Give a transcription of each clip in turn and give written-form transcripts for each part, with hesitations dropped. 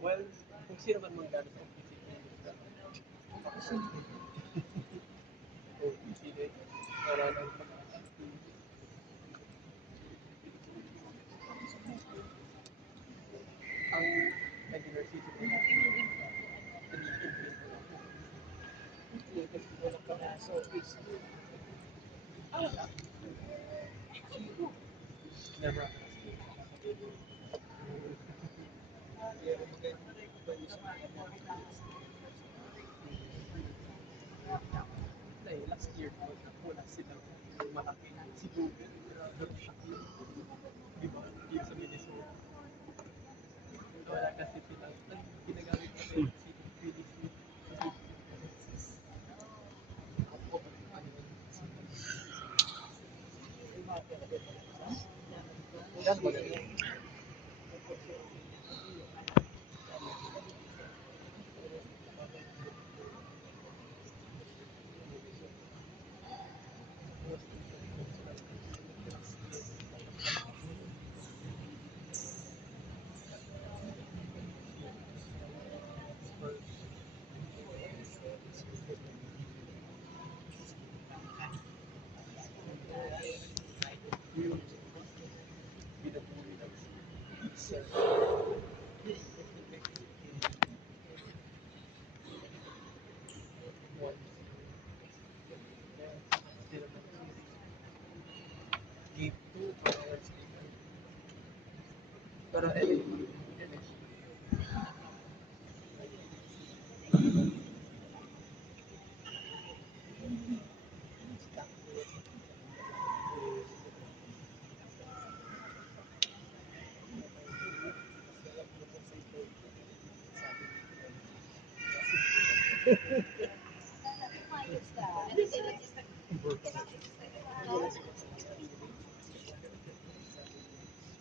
Well, kung sino man manggano sa opisina, ako siyempre. Oo, sige. Wala nang pag-asa. Ang regular season ko natin, kasi wala kami sa office. Never ako. Dahil last year ko, wala silang malaki. Si Google, di ba? Yung sa Minnesota. Wala kasi silang, ang ginagamit kasi si Philips. That's what it is. Pero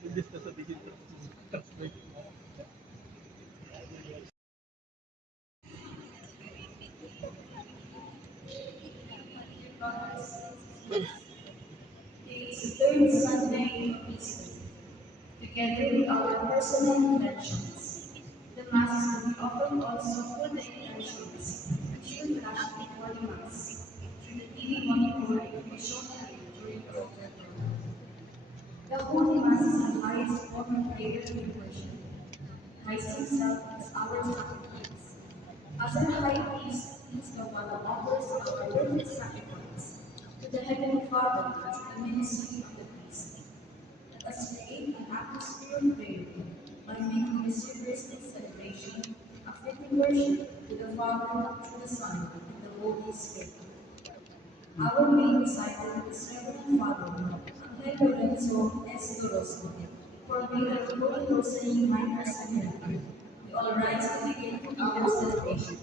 imbes na sabihin ko, It's the third Sunday of Easter, together with our personal intentions. The Mass will be offered also for the intentions which will flash before the Mass through the TV monitor if we show time during the altar call. The Holy Mass is the highest form of prayer and worship. Christ Himself is our sacrifice. As our high priest, He is the one who offers our perfect sacrifice to the Heavenly Father as the ministry of the priest. Let us create an atmosphere of prayer by making this Eucharistic celebration a fitting worship to the Father, through the Son, and the Holy Spirit. Our main recital is Reverend Father Angel Lorenzo Escoroso, coordinator of the Holy Rosary Minor Seminary. We all rise to begin our celebration.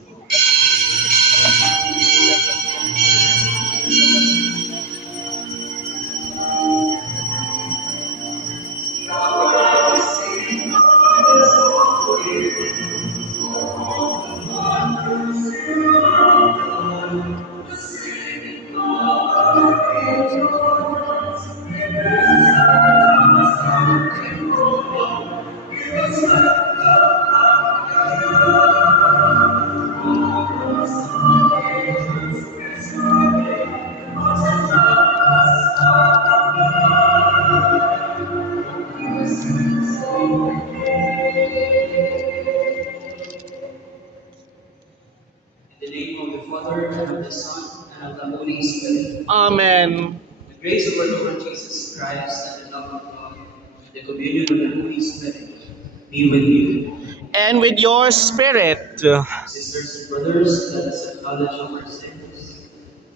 In the name of the Father, and of the Son, and of the Holy Spirit. Amen. The grace of our Lord Jesus Christ, and the love of God, and the communion of the Holy Spirit be with you. And with your spirit. Sisters and brothers, let us acknowledge our sins,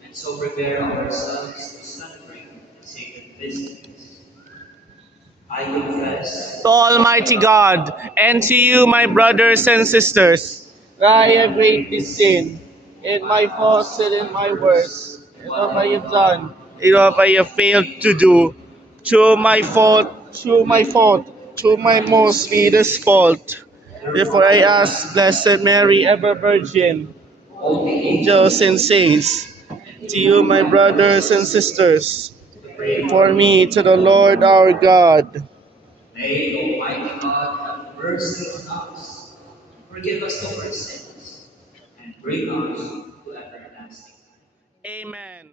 and so prepare ourselves to celebrate the sacred mysteries. I confess To Almighty God, and to you, my brothers and sisters, that I have greatly sinned in my thoughts and in my words, and what I have done, and what I have failed to do, through my fault, through my most grievous fault. Therefore I ask Blessed Mary, ever Virgin, all the angels and saints, to you, my brothers and sisters, pray for me to the Lord our God. May Almighty God have mercy on us, forgive us of our sins, and bring us to everlasting life. Amen.